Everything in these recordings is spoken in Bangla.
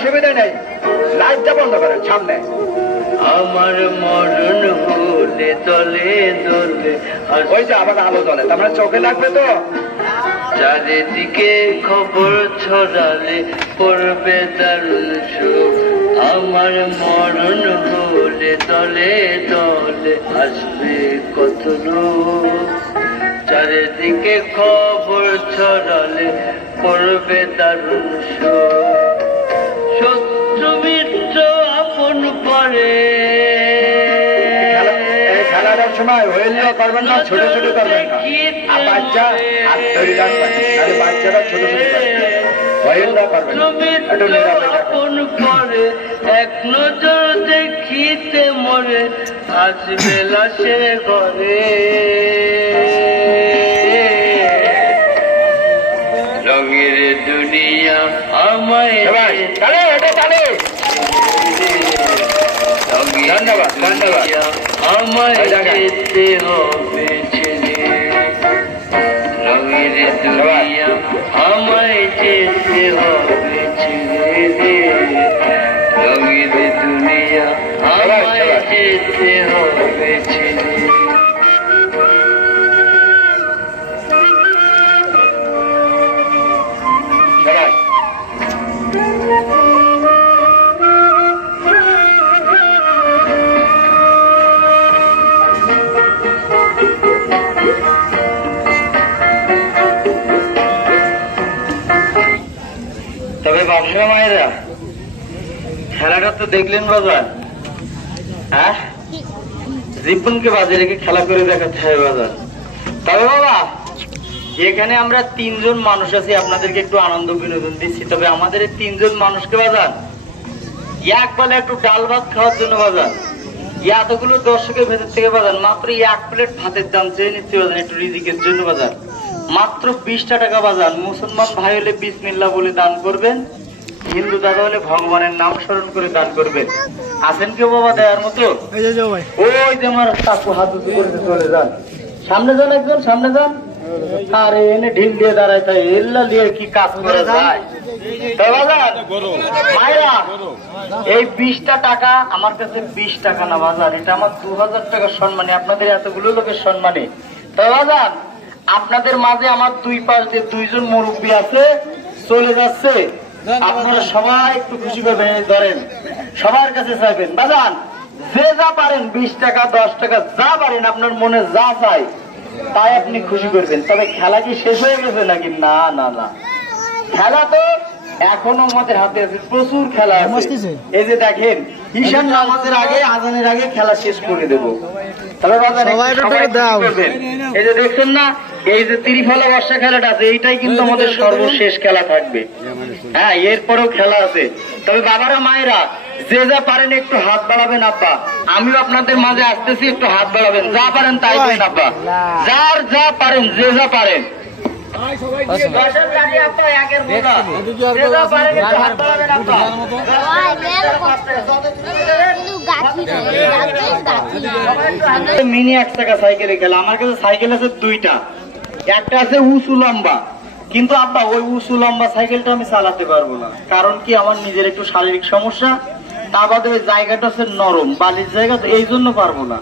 অসুবিধা নেই, লাইটটা বন্ধ করেন সামনে। আমার মরণ হলে তলে দলে ওই যে আবার আলো জ্বলে, তার মানে চোখে লাগবে তো। চারিদিকে খবর ছড়ালে পড়বে দারুণ সুখ। আমার মরণ হলে তলে তলে আসবে কত লোক। চারিদিকে খবর ছড়ালে পড়বে দারুণ সুখ। শত্রু মিত্র আপন করে। খেলাটার সময় হইল করবেন না, ছোট ছোট করবেন না। আর বাচ্চা হাত ধরে রাখবেন, তাহলে বাচ্চারা ছোট ছোট হইল করবেন আপন করে। এক নজর দেখিতে মরে আসবে লাশের ঘরে। রঙের দুনিয়া আমায় ধন্যবাদ ধন্যবাদ। আমায় যেতে হবে ছেড়ে। রঙের দুনিয়া আমায় যেতে হবে ছেড়ে। রঙের দুনিয়া আমায় যেতে হবে ছেড়ে। তবে ব্যবসা মায়েরা, খেলাটা তো দেখলেন বাজার, হ্যাঁ জীবনকে বাজে রেখে খেলা করে দেখাতে হয় বাজার। তবে বাবা, এখানে আমরা তিনজন মানুষ আছি, আপনাদেরকে একটু আনন্দ বিনোদন দিচ্ছি। তবে আমাদের এই তিনজন মানুষকে বাজার এক বেলা একটু ডাল ভাত খাওয়ার জন্য বাজার এতগুলো দর্শকের ভেতর থেকে বাজার মাত্র এক প্লেট ভাতের দাম চেয়ে নিচ্ছে বাজার, একটু রিজিকের জন্য বাজার মাত্র 20টা টাকা বাজার। মুসলমান ভাই হলে বিসমিল্লাহ বলে দান করবেন, হিন্দু দাদা হলে ভগবানের নাম স্মরণ করে দান করবেন। আছেন কেউ বাবা দেওয়ার মতো? ওই যে আমার কাকু হাত উঁচু করে চলে যান, সামনে যান, একজন সামনে যান। আরে এনে ঢিল দিয়ে দাঁড়ায়, তাই এল্লা দিয়ে কি কাজ করে যায়। মায়েরা, এই 20টা টাকা আমার কাছে 20 টাকা না বাজার, এটা আমার 2000 টাকার সম্মানে, আপনাদের এতগুলো লোকের সম্মানে। তবে বাজার আপনাদের মাঝে আমার দুই পাশ দিয়ে দুইজন মুরব্বী আছে, চলে যাচ্ছে। আপনারা সবাই একটু খুশি পাবেন, ধরেন সবার কাছে চাইবেন বাজান, যে যা পারেন 20 টাকা 10 টাকা যা পারেন, আপনার মনে যা চাই তাই আপনি খুশি করবেন। তবে খেলা কি শেষ হয়ে গেছে নাকি? না না না, খেলা তো এখনো আমাদের হাতে আছে, প্রচুর খেলা আছে। এই যে দেখেন, ঈশান নামাজের আগে, আজানের আগে খেলা শেষ করে দেব। তবে এই যে দেখছেন না, এই যে ত্রিফলা বর্ষা খেলাটা আছে, এইটাই কিন্তু আমাদের সর্বশেষ খেলা থাকবে। হ্যাঁ, এরপরেও খেলা আছে। তবে বাবারা মায়েরা, যে যা পারেন একটু হাত বাড়াবেন। আব্বা, আমিও আপনাদের মাঝে আসতেছি, একটু হাত বাড়াবেন, যা পারেন তাই করেন আব্বা, যার যা পারেন, যে যা পারেন। মিনি 1 টাকা সাইকেলে খেলা, আমার কাছে সাইকেল আছে 2টা, একটা আছে উঁচু লম্বা, কিন্তু আব্বা ওই উঁচু লম্বা সাইকেলটা আমি চালাতে পারবো না। কারণ কি, আমার নিজের একটু শারীরিক সমস্যা, তা বাদে ওই জায়গাটা হচ্ছে নরম বালির জায়গা, তো এই জন্য পারবো না।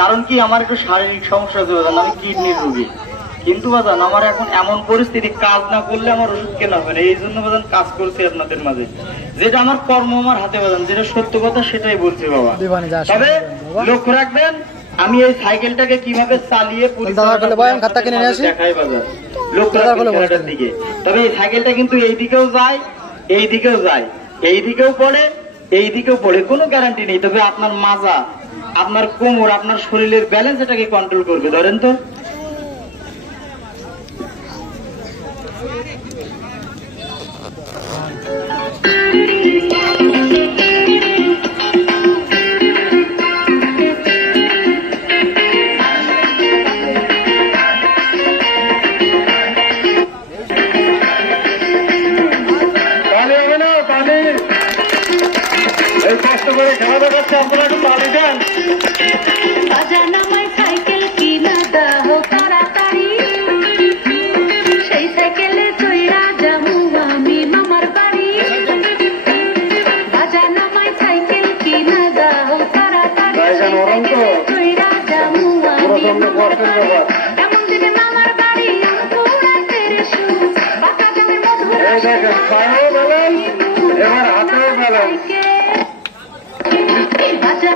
কারণ কি, আমার একটু শারীরিক সমস্যা আছে বাজান, আমি কিডনির রোগী। কিন্তু বাজান আমার এখন এমন পরিস্থিতি, কাজ না করলে আমার ওষুধ কেনা হবে না, এই জন্য বাজান কাজ করছি আপনাদের মাঝে। যেটা আমার কর্ম আমার হাতে বাজান, যেটা সত্য কথা সেটাই বলছি বাবা। তবে লক্ষ্য রাখবেন, আমি এই সাইকেলটাকে কিভাবে চালিয়ে দেখাই বাজার, লক্ষ্য রাখবেন খেলাটার দিকে। তবে এই সাইকেলটা কিন্তু এই দিকেও যায়, এই দিকেও যায়, এই দিকেও পড়ে, এই দিকেও পড়ে, কোনো গ্যারান্টি নেই। তবে আপনার মাজা, আপনার কোমর, আপনার শরীরের ব্যালেন্স এটাকে কন্ট্রোল করবে। ধরেন তো, কষ্ট করে খেলা দেখাচ্ছে, আপনারা একটু তালি দেন। সাইকেল কিনা দাও তাড়াতাড়ি, সেই সাইকেলে চইরা যাবো আমি মামার বাড়ি। কষ্টের ব্যাপার। এমন দিনে মামার বাড়ি অঙ্কুরাতে রে সুর বাঁকা গানের মধুর এই দেখেন, পায়েও বেলেন, এবার হাতেও বেলেন। বাজা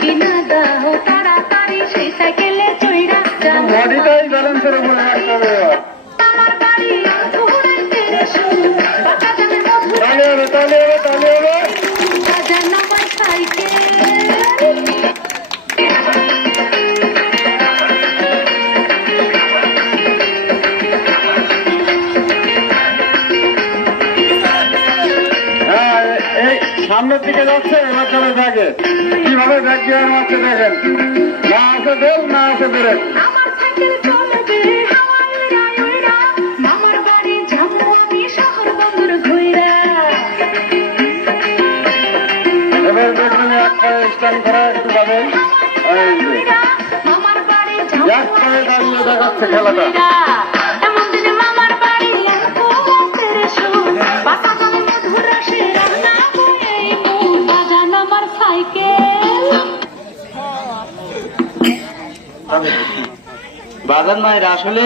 কিনা দাও তাড়াতাড়ি সেই সাইকেলে চইরা যাও বডিটাই ব্যালেন্সের উপরে রাখতে হবে এবার। আমার বাড়ি অঙ্কুরাতে রে সুর বাঁকা গানের মধুর তাহলে হবে, তাহলে হবে, তাহলে হবে। বাজা নামার সাইকেল হ্যাঁ, এই সামনের দিকে যাচ্ছে, এবার চলে ব্যাগে। কিভাবে ব্যাগ গিয়ার মারছে দেখেন। না আছে বেল, না আছে ব্রেক। আমার সাইকেল চলবে হাওয়ায় উড়া উড়া মামার বাড়ি যাবো আমি শহর বন্দর ঘুইরা এবার দেখবেন এক পায়ে স্ট্যান্ড করা একটু পাবেন। এই যে, উড়া মামার বাড়ি যাবো এক পায়ে দাঁড়িয়ে দেখাচ্ছে খেলাটা। এমন দিনে মামার বাড়ি অঙ্কুরাতে রে সুর বাঁকা গানের মধুর রসে রান্না বয়ে এই মুর বাজান আমার সাইকেল বাজার মায়ের আসলে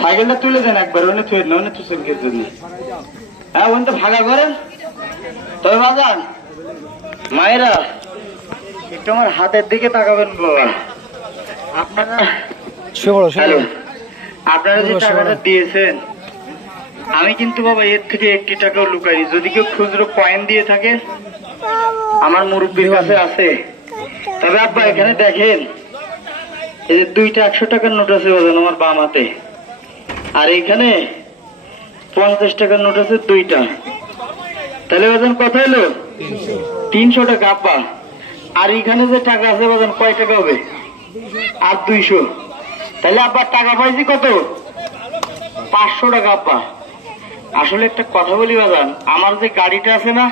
সাইকেলটা তুলে দেন একবার, অন্য থুয়ে না, অন্য তুসের জন্য। হ্যাঁ, ওন তো ভাগা করেন। তবে বাজার মায়েরা একটু আমার হাতের দিকে তাকাবেন বাবা। আপনারা হ্যালো, আপনারা যে টাকাটা দিয়েছেন, আমি কিন্তু বাবা এর থেকে 1 টাকাও লুকাইনি। যদি কেউ খুচরো কয়েন দিয়ে থাকে আমার মুরব্বীর কাছে আছে। তবে আব্বা এখানে দেখেন, এই যে 2টা 100 টাকার নোট আছে বাজান আমার বাম হাতে, আর এইখানে 50 টাকার নোট আছে 2টা। তাহলে বাজান কত হলো? 300 টাকা আব্বা। আর এইখানে যে টাকা আছে বাজান কয় টাকা হবে? আর 200। তাহলে আব্বা টাকা পাইছি কত? 500 টাকা আব্বা। আসলে একটা কথা বলি বাজান, আমার যে গাড়িটা আছে না,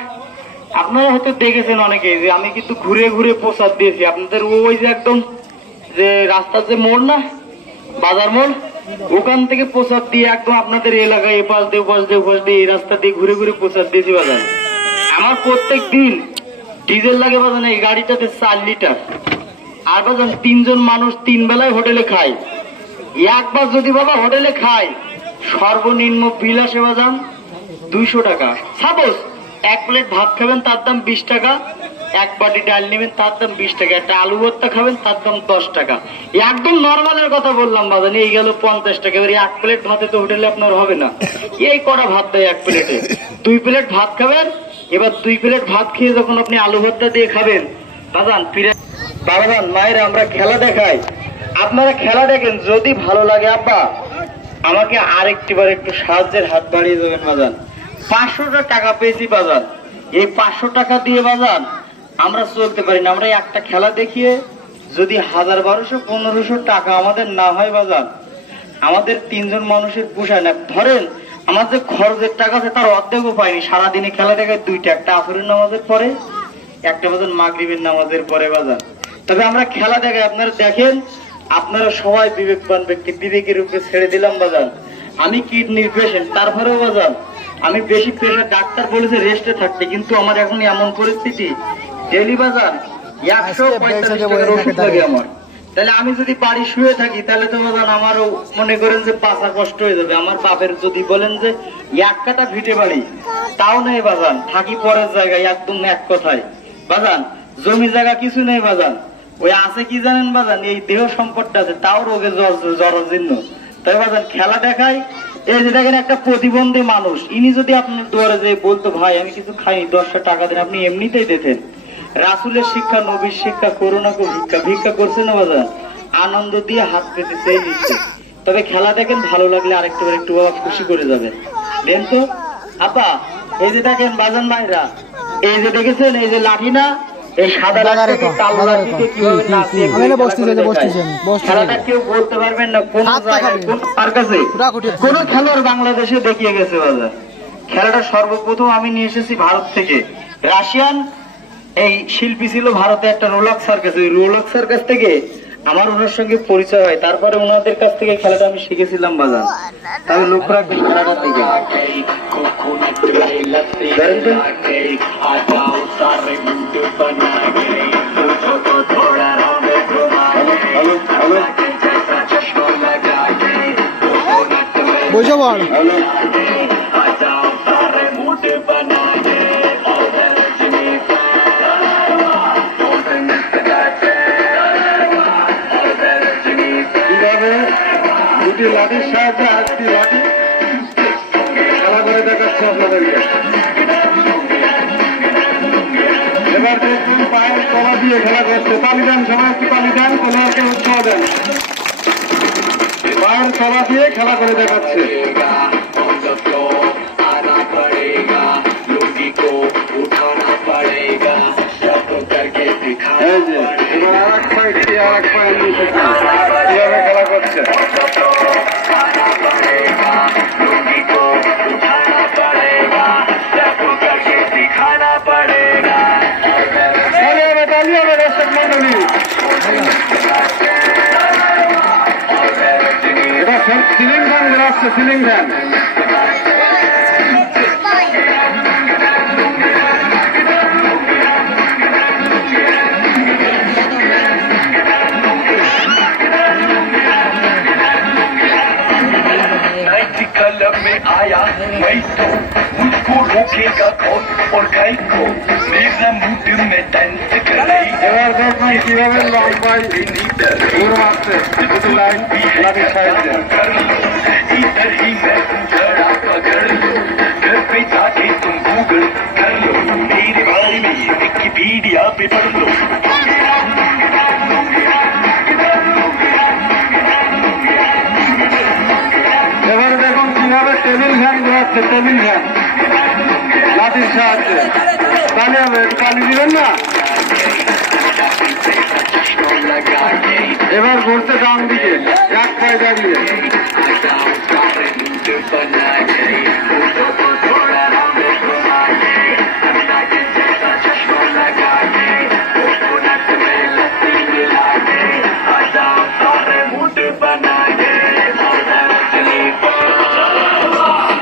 আপনারা হয়তো দেখেছেন অনেকে যে আমি কিন্তু ঘুরে ঘুরে প্রচার দিয়েছি আপনাদের। ওই যে একদম যে রাস্তার যে মোড় না, বাজার মোড়, ওখান থেকে প্রচার দিয়ে একদম আপনাদের এলাকায় এপাশ দিয়ে ওপাশ দিয়ে ওপাশ দিয়ে এই রাস্তা দিয়ে ঘুরে ঘুরে প্রচার দিয়েছি বাজান। আমার প্রত্যেক দিন ডিজেল লাগে বাজান এই গাড়িটাতে 4 লিটার। আর বাজান 3 জন মানুষ 3 বেলায় হোটেলে খায়। একবার যদি বাবা হোটেলে খায়, সর্বনিম্ন বিল আসে বাজান 200 টাকা। সাপোজ 1 প্লেট ভাত খাবেন তার দাম 20 টাকা, 1 বাটি ডাল নেবেন তার দাম 20 টাকা, একটা আলু ভর্তা খাবেন তার দাম 10 টাকা। একদম নর্মালের কথা বললাম বাজান, এই গেল 50 টাকা। এবার 1 প্লেট ভাতে তো হোটেলে আপনার হবে না, এই কটা ভাত দেয় 1 প্লেটে। 2 প্লেট ভাত খাবেন, এবার 2 প্লেট ভাত খেয়ে যখন আপনি আলু ভর্তা দিয়ে খাবেন বাজান ফিরে। বাবাজান মায়ের আমরা খেলা দেখাই, আপনারা খেলা দেখেন। যদি ভালো লাগে আব্বা আমাকে আরেকটিবার একটু সাহায্যের হাত বাড়িয়ে দেবেন বাজান। 500 টাকা পেয়েছি বাজান, এই 500 টাকা দিয়ে বাজান আমরা চলতে পারি না। আমরা একটা খেলা দেখিয়ে যদি 1000, 1200, 1500 টাকা আমাদের না হয় বাজান, আমাদের 3 জন মানুষের পোষায় না। ধরেন আমার যে খরচের টাকা আছে তার অর্ধেকও পাইনি। সারাদিনে খেলা দেখায় 2টা, একটা আসরের নামাজের পরে, একটা বাজান মাগরিবের নামাজের পরে বাজান। তবে আমরা খেলা দেখাই, আপনারা দেখেন। আপনারা সবাই বিবেকবান ব্যক্তি, বিবেকের উপরে ছেড়ে দিলাম বাজান। আমি কিডনির পেশেন্ট, তারপরেও বাজান আমি বেশি প্রেশার, ডাক্তার বলেছে রেস্টে থাকতে, কিন্তু আমার এখন এমন পরিস্থিতি ডেলি বাজান 145 টাকার ওষুধ লাগে আমার। তাহলে আমি যদি বাড়ি শুয়ে থাকি তাহলে তো বাজান আমারও মনে করেন যে পাশা কষ্ট হয়ে যাবে। আমার বাপের যদি বলেন যে 1 কাটা ভিটে বাড়ি, তাও নেই বাজান, থাকি পরের জায়গায়, একদম এক কথায় বাজান। জমি জায়গা কিছু নেই বাজান, ওই আছে কি জানেন বাজান, এই দেহ সম্পদটা আছে, তাও রোগে জরাজীর্ণ। তাই বাজান খেলা দেখাই। এই যে দেখেন একটা প্রতিবন্ধী মানুষ, ইনি যদি আপনার দুয়ারে যে বলতো ভাই আমি কিছু খাই 10 টাকা দেন, আপনি এমনিতেই দিতেন। রাসূলের শিক্ষা, নবীর শিক্ষা, করোনাকে ভিক্ষা ভিক্ষা করছে না বাজান, আনন্দ দিয়ে হাত পেতে সেই নিচ্ছে। তবে খেলা দেখেন, ভালো লাগলে আরেকটু একটু খুশি করে যাবেন। দেন তো আপা, এই যে দেখেন বাজান ভাইরা, এই যে দেখেছেন এই যে লাঠি না, এই সাদা লাঠিকে কালো লাঠিকে কিভাবে নাচিয়ে খেলাটা কেউ বলতে পারবেন না কোন জায়গায় কোন কার কাছে কোন খেলোয়াড় বাংলাদেশে দেখিয়ে গেছে বাজার। খেলাটা সর্বপ্রথম আমি নিয়ে এসেছি ভারত থেকে। রাশিয়ান এই শিল্পী ছিল ভারতে একটা রোলাক্স সার্কাস, ওই রোলাক্স সার্কাস থেকে আমার ওনার সঙ্গে পরিচয় হয়। তারপরে ওনাদের কাছ থেকে খেলাটা আমি শিখেছিলাম বাজার। তবে লক্ষ্য রাখবেন খেলাটা থেকে বসে বল কিভাবে দুটি লাঠির সাহায্যে আরেকটি লাঠি খেলা করে দেখাচ্ছে আপনাদেরকে। এবার দেখুন পায়ের তলা দিয়ে খেলা করছে। তালি দেন সবাই, একটু তালি দেন, খেলোয়াড়কে উৎসাহ দেন। পায়ের তলা দিয়ে খেলা করে দেখাচ্ছে। এই যে এবার আর এক পায়ে দিয়ে আর এক পায়ে নিয়ে কিভাবে খেলা করছে। তালি হবে দর্শক মন্ডলী। এটা সিলিং ফ্যান বেরোচ্ছে, সিলিং ফ্যান। क्लब में आया मैं तो मुझको रोकेगा कौन और गाय को मेरा मूड में डांस कर रही এবার দেখুন কিভাবে লম্বাই ঘুর মারছে দুটি লাইন লাঠির সাহায্যে। इधर ही मैं जड़ा पकड़ लो घर पे जाके तुम गूगल कर लो मेरे बारे में विकिपीडिया पे पढ़ लो এবারে দেখুন কিভাবে টেবিল ফ্যান ঘোরাচ্ছে, টেবিল ফ্যান লাঠির সাহায্যে। তালি হবে, একটু তালি দিবেন না। এবার ঘুরছে ডান দিকে, এক পায়ে দাঁড়িয়ে।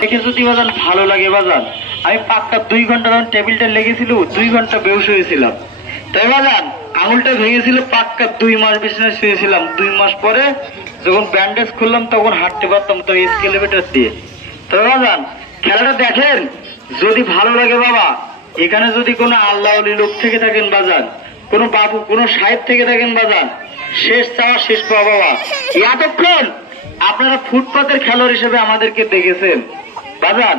দেখে যদি বাজান ভালো লাগে বাজান, আমি পাক্কা 2 ঘন্টা যখন টেবিলটা লেগেছিল 2 ঘন্টা বেহুশ হয়েছিলাম। তাই বাজান আঙুলটা ভেঙেছিল, পাক্কা 2 মাস বিছানায় শুয়েছিলাম। 2 মাস পরে যখন ব্যান্ডেজ খুললাম তখন হাঁটতে পারতাম তো স্কেলেবেটার দিয়ে। তবে বাজান খেলাটা দেখেন, যদি ভালো লাগে বাবা, এখানে যদি কোনো আল্লাহ লোক থেকে থাকেন বাজান, কোনো বাবু কোনো সাহেব থেকে থাকেন বাজান, শেষ চাওয়া শেষ পাওয়া বাবা। এতক্ষণ আপনারা ফুটপাতের খেলোয়াড় হিসেবে আমাদেরকে দেখেছেন বাজান,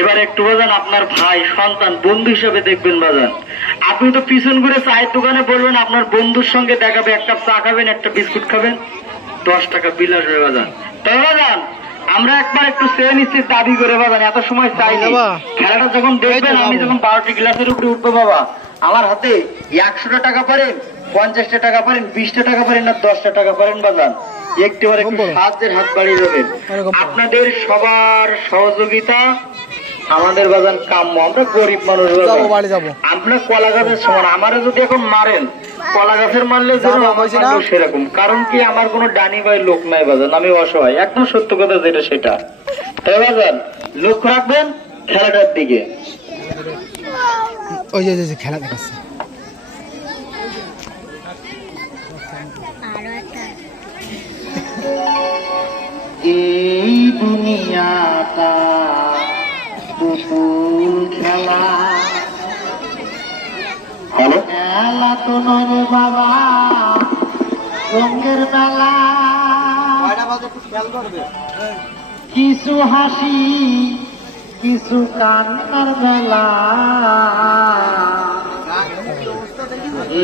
এবার একটু বাজান আপনার ভাই সন্তান বন্ধু হিসেবে দেখবেন বাজান। আপনি তো পিছন ঘুরে চায়ের দোকানে বলবেন আপনার বন্ধুর সঙ্গে দেখাবে, 1 কাপ চা খাবেন, একটা বিস্কুট খাবেন, 10 টাকা বিল আসবে বাজান। তবে বাজান আমরা একবার একটু চেয়ে নিচ্ছি দাবি করে বাজান, এত সময় চাইনি। খেলাটা যখন দেখবেন, আমি যখন 12টি গ্লাসের উপরে উঠবো বাবা, আমার হাতে 100টা টাকা পারেন, 50টা টাকা পারেন, 20টা টাকা পারেন, না 10টা টাকা পারেন বাজান, একটিবার একটু সাহায্যের হাত বাড়িয়ে দেবেন। আপনাদের সবার সহযোগিতা আমাদের বাজান কাম্য। আমরা গরিব মানুষ বাজান, আপনার কলা গাছের সমান। আমারে যদি এখন মারেন, কলা গাছের মারলে সেরকম, কারণ কি আমার কোনো ডানি ভাই লোক নাই বাজান, আমি অসহায়, একদম সত্য কথা যেটা সেটা। তাই বাজান লক্ষ্য রাখবেন খেলাটার দিকে। ওই যে খেলা দেখাচ্ছে এই দুনিয়াটা পুতুল খেলা, হ্যালো, খেলা তো নয় বাবা রঙের মেলা, কিছু হাসি কিছু কান্নার মেলা,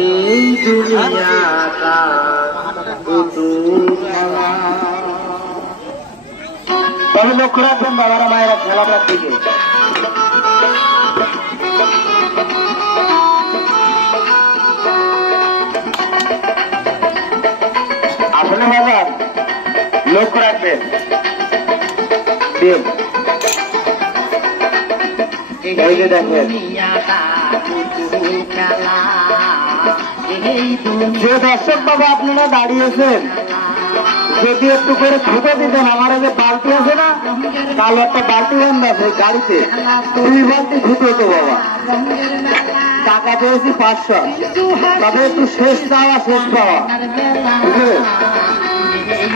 এই দুনিয়াটা পুতুল খেলা। তবে লক্ষ্য রাখবেন বাবারা মায়েরা খেলাটার দিকে। আসলে বাজার লক্ষ্য রাখবেন, এই যে দেখেন যে দর্শক বাবা আপনারা দাঁড়িয়েছেন, যদি একটু করে ছুটে দিতেন, আমার যে বালতি আছে না, কালো একটা বালতি বন্ধ আছে গাড়িতে, 2 বালতি ছুটে হতো বাবা। টাকা পেয়েছি 500, তবে একটু শেষ চাওয়া শেষ পাওয়া।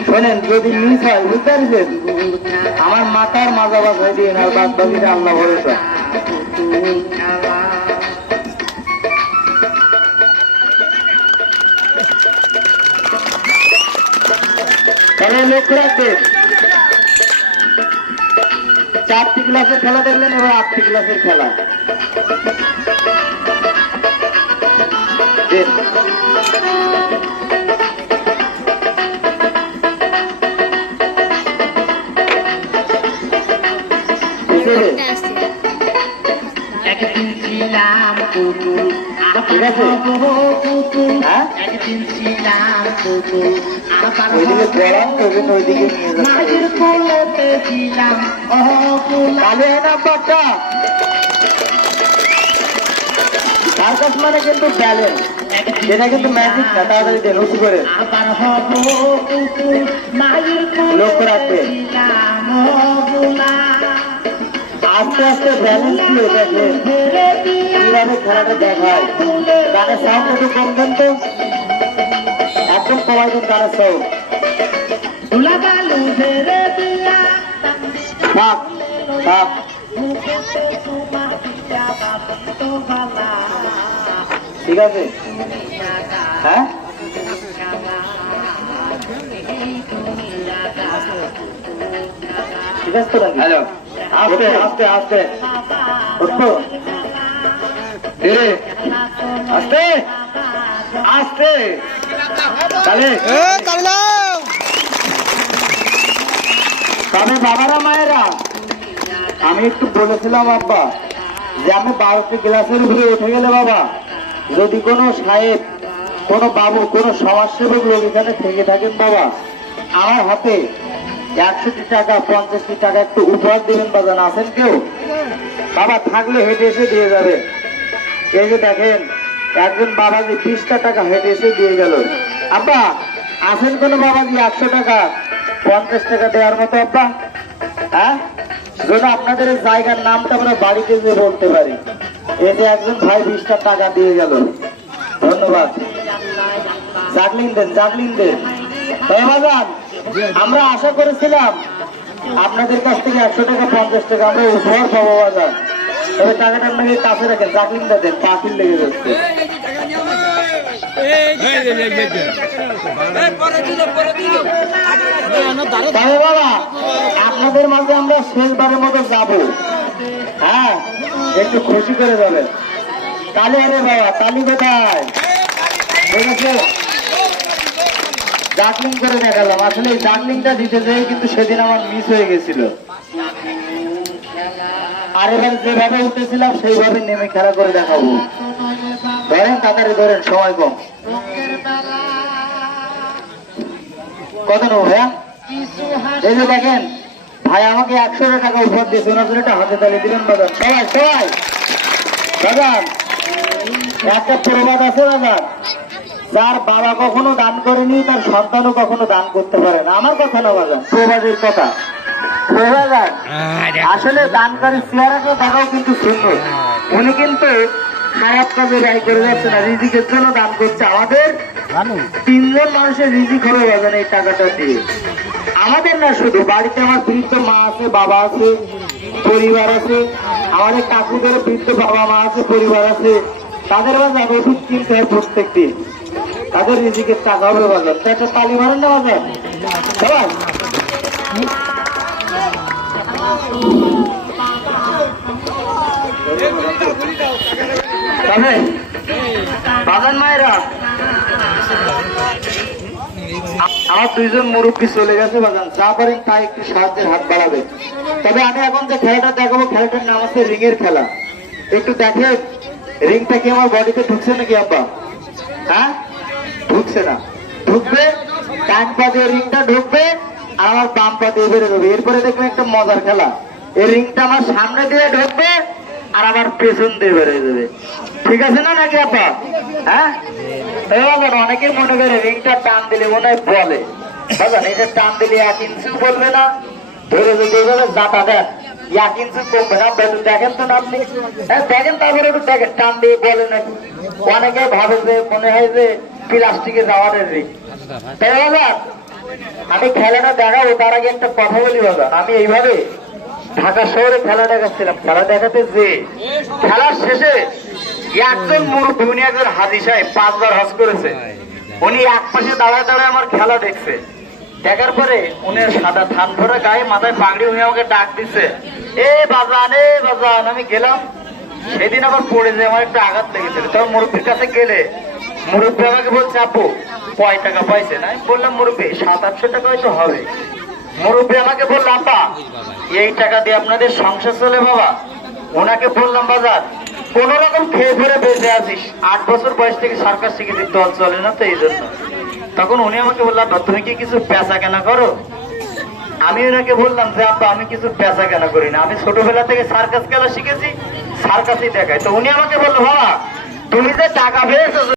শোনেন, যদি মিস হয় বুঝতে পারছেন, আমার মাথার মাজা বাজাই দিয়ে না, বাদ বাকিটা আল্লাহ ভরসা। তাহলে লক্ষ্য রাখবেন, 4টি ক্লাসের খেলা দেখলেন, এবার 8টি ক্লাসের খেলা। দেন। একদিন ছিলাম পুতুল, ঠিক আছে? হ্যাঁ? একদিন ছিলাম পুতুল, ওইদিকে গরম করবেন, ওইদিকে নিয়ে মায়ের যাচ্ছে। কোলেতে ছিলাম অকুল। কালে না বাচ্চা, সার্কাস মানে কিন্তু ব্যালেন্স, সেটা কিন্তু ম্যাজিক না। তাড়াতাড়ি দেন, উঁচু করে। আবার হব পুতুল, মায়ের লক্ষ্য রাখবেন। কোলেতে ছিলাম অকুলা। আস্তে আস্তে ব্যালেন্স দিয়ে দেখেন কিভাবে খেলাটা দেখায়। গানের সাউন্ড একটু কমবেন তো, একদম কমাই দিন গানের সাউন্ড। তুলা গালু ধরে দিয়া, থাক থাক। মুখেতে তোমা দিয়া বাবিত বালা। ঠিক আছে? হ্যাঁ, ঠিক আছে তো নাকি? হ্যালো, আস্তে আস্তে আস্তে উঠবো। আস্তে আস্তে। তাহলে তবে বাবারা মায়েরা, আমি একটু বলেছিলাম আব্বা যে আমি 12টি ক্লাসের উপরে উঠে গেলে বাবা, যদি কোনো সাহেব, কোনো বাবু, কোনো সমাজসেবক লোক এখানে থেকে থাকেন বাবা, আমার হাতে 100টি টাকা 50টি টাকা একটু উপহার দিবেন। বাজান আছেন কেউ? বাবা থাকলে হেঁটে এসে দিয়ে যাবে। এই যে দেখেন, একজন বাবাজি 20টা টাকা হেঁটে এসে দিয়ে গেল। আব্বা আছেন কোনো বাবাজি 100 টাকা 50 টাকা দেওয়ার মতো আব্বা? হ্যাঁ, যদি আপনাদের এই জায়গার নামটা আমরা বাড়িতে যে বলতে পারি। এই যে একজন ভাই 20টা টাকা দিয়ে গেল, ধন্যবাদ। জাগলিং দেন, জাগলিং দেন। তাই বাজান, আমরা আশা করেছিলাম আপনাদের কাছ থেকে 100 টাকা 50 টাকা আমরা উপহার পাবো বাজান। তবে টাকাটা আপনাকে কাছে রাখেন, জাগলিংটা দেন, পাখির লেগে যাচ্ছে। তবে বাবা, আপনাদের মাঝে আমরা শেষবারের মতো যাব। হ্যাঁ, একটু খুশি করে যাবেন। তালি, আরে বাবা তালি কোথায়? ঠিক আছে, জাগলিং করে দেখালাম। আসলে এই জাগলিংটা দিতে যেয়ে কিন্তু সেদিন আমার মিস হয়ে গেছিল। আর এবার যেভাবে উঠেছিলাম সেইভাবে নেমে খেলা করে দেখাবো। ধরেন তাড়াতাড়ি ধরেন, সময় কম। কত নেবো ভাইয়া? এই যে দেখেন, ভাই আমাকে 100 টাকা উপহার দিয়েছে, ওনার জন্য একটা হাতে তালি দিবেন বাজান। সবাই সবাই বাজান, একটা প্রবাদ আছে বাজান, যার বাবা কখনো দান করেনি তার সন্তানও কখনো দান করতে পারে না। আমার কথা না বাজান, প্রবাদের কথা। প্রবাদ আসলে দানকারী চেহারাকে দেখাও কিন্তু সুন্দর। উনি কিন্তু খারাপ কাজে ব্যয় করে যাচ্ছে না, রিজিকের জন্য দান করছে। আমাদের 3জন মানুষের রিজিক হবে বাজান এই টাকাটা দিয়ে। আমাদের না, শুধু বাড়িতে আমার বৃদ্ধ মা আছে, বাবা আছে, পরিবার আছে। আমাদের কাকুদের বৃদ্ধ বাবা মা আছে, পরিবার আছে। তাদের বাজান ওষুধ কিনতে হয় প্রত্যেক দিন, তাদের রিজিকের টাকা হবে বাজান। তো একটা তালি মারেন না বাজান সবাই। তবে বাজান মায়েরা, আমার 2জন মুরব্বী চলে গেছে বাজান, যা পারেন তাই একটু সাহায্যের হাত বাড়াবে। তবে আমি এখন যে খেলাটা দেখাবো, খেলাটার নাম আছে রিং এর খেলা। একটু দেখেন রিংটা কি আমার বডিতে ঢুকছে নাকি আব্বা? হ্যাঁ, ঢুকছে না। ঢুকবে, ডান পা দিয়ে রিংটা ঢুকবে আর আমার বাম পা দিয়ে বেরোবে। এরপরে দেখবেন একটা মজার খেলা, এই রিংটা আমার সামনে দিয়ে ঢুকবে আর আবার পেছন দিয়ে বেরোয় যাবে। ঠিক আছে না নাকি আব্বা? হ্যাঁ, এবার অনেকে মনে করে রিংটা টান দিলে মনে হয় বলে বাজান, এই যে টান দিলে 1 ইঞ্চিও বলবে না, ধরে যদি এইভাবে জাতা দেন 1 ইঞ্চি কমবে না। দেখেন তো না আপনি? হ্যাঁ দেখেন, তারপরে একটু দেখেন টান দিয়ে বলে নাকি। অনেকে ভাবে যে মনে হয় যে প্লাস্টিকের রাবারের রিং। তাই বাজান আমি খেলাটা দেখাবো তার আগে একটা কথা বলি বাবা। আমি এইভাবে ঢাকা শহরে খেলা দেখাচ্ছিলাম, খেলা দেখাতে যে খেলার শেষে একজন মুরব্বী, উনি একজন হাজী সাহেব 5 বার হজ করেছে, উনি এক পাশে দাঁড়ায় দাঁড়ায় আমার খেলা দেখছে। দেখার পরে উনি সাদা থান ভরা গায়ে মাথায় পাগড়ি, উনি আমাকে ডাক দিচ্ছে, এ বাজান এ বাজান। আমি গেলাম, সেদিন আবার পড়ে যায়, আমার একটু আঘাত লেগেছিল। তখন মুরব্বীর কাছে গেলে মুরব্বী আমাকে বলছে, আপু কয় টাকা পাইছে? না আমি বললাম মুরব্বী 700-800 টাকা হয়তো হবে। মুরব্বী আমাকে বললো, আপা এই টাকা দিয়ে আপনাদের সংসার চলে বাবা? ওনাকে বললাম, বাজার কোন রকম খেয়ে ফেরে বেঁচে আছিস, 8 বছর বয়স থেকে সরকার শিখেছি, দল চলে না তো এই জন্য। তখন উনি আমাকে বললাম, তুমি কি কিছু বেচা কেনা করো? আমি ওনাকে বললাম যে আপা আমি কিছু বেচা কেনা করি না, আমি ছোটবেলা থেকে সার্কাস খেলা শিখেছি, সার্কাসই দেখাই। তো উনি আমাকে বললো, বাবা তুমি যে টাকা পেয়েছো